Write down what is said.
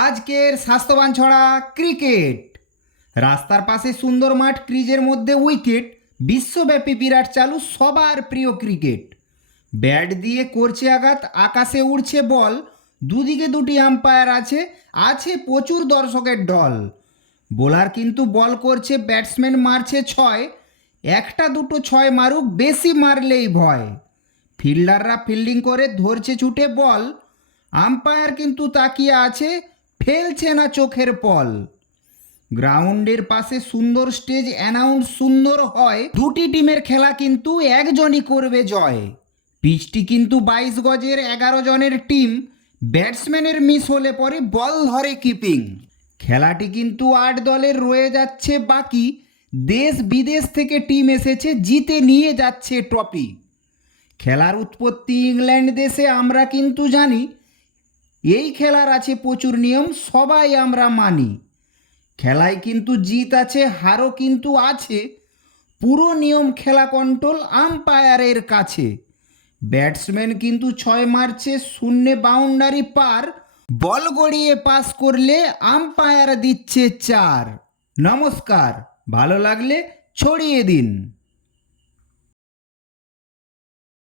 আজকের স্বাস্থ্যবান ছড়া ক্রিকেট। রাস্তার পাশে সুন্দর মাঠ, ক্রিজের মধ্যে উইকেট, বিশ্বব্যাপী বিরাট চালু, সবার প্রিয় ক্রিকেট। ব্যাট দিয়ে করছে আঘাত, আকাশে উড়ছে বল, দুদিকে দুটি আম্পায়ার আছে আছে প্রচুর দর্শকের ঢল বোলার কিন্তু বল করছে ব্যাটসম্যান মারছে ছয়, একটা দুটো ছয় মারুক, বেশি মারলেই ভয়। ফিল্ডাররা ফিল্ডিং করে, ধরছে ছুটে বল আম্পায়ার কিন্তু তাকিয়ে আছে ফেলছে না চোখের পল। গ্রাউন্ডের পাশে সুন্দর স্টেজ অ্যানাউন্স সুন্দর হয়। দুটি টিমের খেলা কিন্তু একজনই করবে জয়। পিচটি কিন্তু বাইশ গজের এগারো জনের টিম। ব্যাটসম্যানের মিস হলে পরে বল ধরে কিপিং খেলাটি কিন্তু আট দলের রয়ে যাচ্ছে বাকি। দেশ বিদেশ থেকে টিম এসেছে, জিতে নিয়ে যাচ্ছে ট্রফি। খেলার উৎপত্তি ইংল্যান্ড দেশে আমরা কিন্তু জানি। এই খেলার আছে প্রচুর নিয়ম, সবাই আমরা মানি। খেলায় কিন্তু জিত আছে, হারও কিন্তু আছে। পুরো নিয়ম খেলা কন্ট্রোল আম্পায়ারের কাছে। ব্যাটসম্যান কিন্তু ছয় মারছে, শূন্যে বাউন্ডারি পার। বল গড়িয়ে পাস করলে আম্পায়ার দিচ্ছে চার। নমস্কার, ভালো লাগলে ছড়িয়ে দিন।